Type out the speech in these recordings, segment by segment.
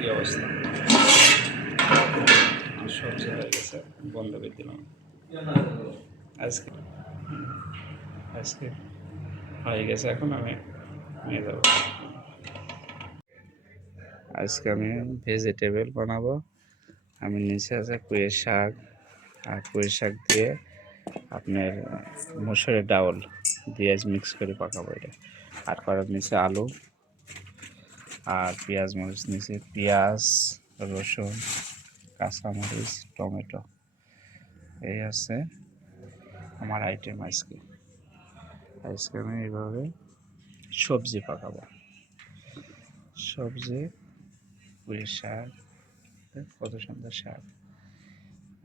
কি অবস্থা? সবজি হয়ে গেছে, বন্ধ করে দিলাম। আজকে আজকে হয়ে গেছে, এখন আমি নিয়ে যাবো। আজকে আমি ভেজিটেবল বানাবো। আমি নিচে আছে পুঁইয়ের শাক, আর পুঁইয়ের শাক দিয়ে আপনার মসুরের ডাউল দিয়ে মিক্স করে পাকাবো এটা। আর করার নিচে আলু আর পেঁয়াজ মরিচ, নিচে পেঁয়াজ, রসুন, কাঁচামরিচ, টমেটো, এই আছে আমার আইটেম। আজকে আমি এইভাবে সবজি পাকাবো। সবজি, পুঁইয়ের শাক, কত সুন্দর শাক,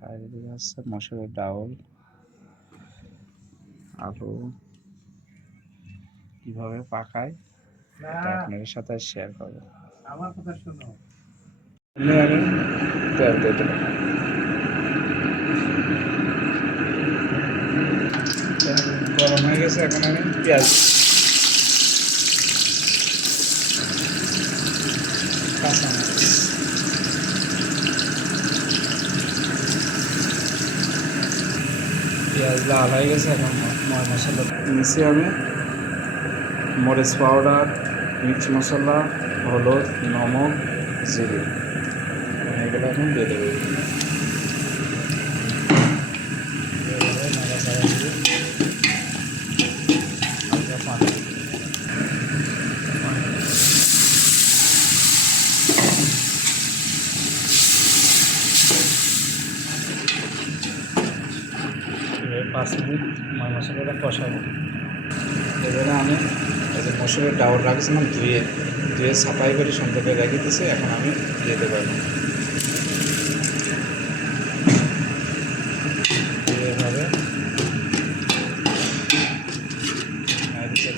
আর এদিকে হচ্ছে মসুরের ডাউল, আলু কিভাবে পাকায় এটা আপনাদের সাথে শেয়ার করবো। আমার কথা শোনো। আমি তেল দিয়ে দেবো। গরম হয়ে গেছে, এখন আমি পেঁয়াজ, কাঁচামরিচ, পেঁয়াজ লাল হয়ে গেছে, এখন মশলা নিচে আমি মরিচ পাউডার, মির্চ মশলা, হলুদ, নমক, জিরে, এগুলো এখন দিয়ে দেবো। পাঁচ 5 মিনিট মশলাটা কষাবো। এবারে আমি এই যে মসুরের ডাউল রাখছিলাম ধুয়ে সাফাই করে সুন্দর করে রেখে দিয়েছি, এখন আমি দিয়ে দেবো। এভাবে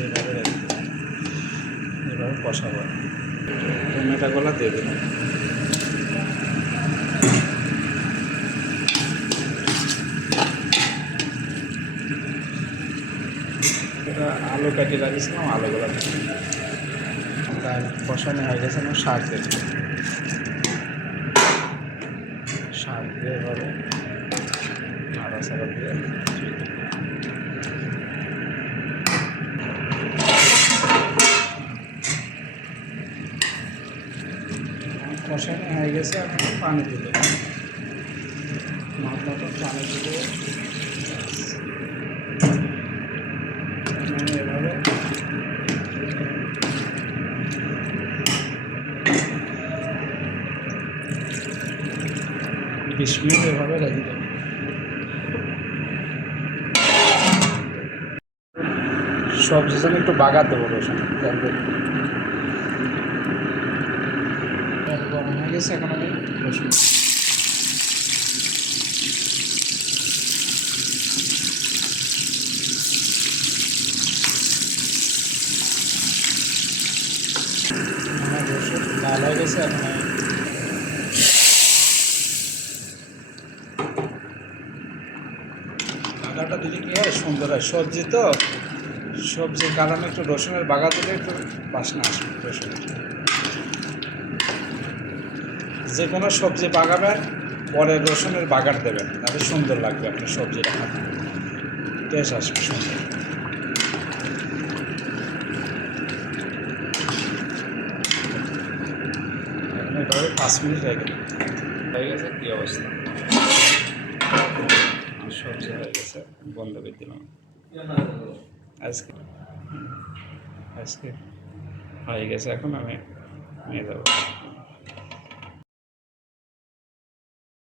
এভাবে রেখে দেবো, এভাবে কষাবো। টমেটোগুলো দিয়ে দেবো। আলু কাটি লাগিয়েছিলাম, আলুগুলো তার কষানো হয়ে গেছে। আমার শাক দেবো, শাক দিয়ে এভাবে নাড়াচাড়া দিয়ে কষানো হয়ে গেছে। এখন পানি দিয়ে দেবো, মাছ মতো পানি দিয়ে দেবো। এভাবে 20 মিনিট এভাবে রেখে দেবো। সবজি যেন একটু বাগার দেবো, রসুন গরম হয়ে গেছে, এখন আমি রসুন লাল হয়ে গেছে। এখন বাগারটা দিলে কি হয়, সুন্দর হয়। সবজি তো, সবজির কারণে একটু রসুনের বাগার দিলে একটু বাসনা আসবে। রসুনের যে কোনো সবজি পাকাবেন, পরে রসুনের বাগার দেবেন, তাহলে সুন্দর লাগবে। আপনার সবজিটা খাবেন, টেস্ট আসবে সুন্দর। এভাবে 5 মিনিট রেখে হয়ে গেছে। কী অবস্থা? সবজি হয়ে গেছে, বন্ধ করে দিলাম। আজকে হয়ে গেছে, এখন আমি নিয়ে যাবো।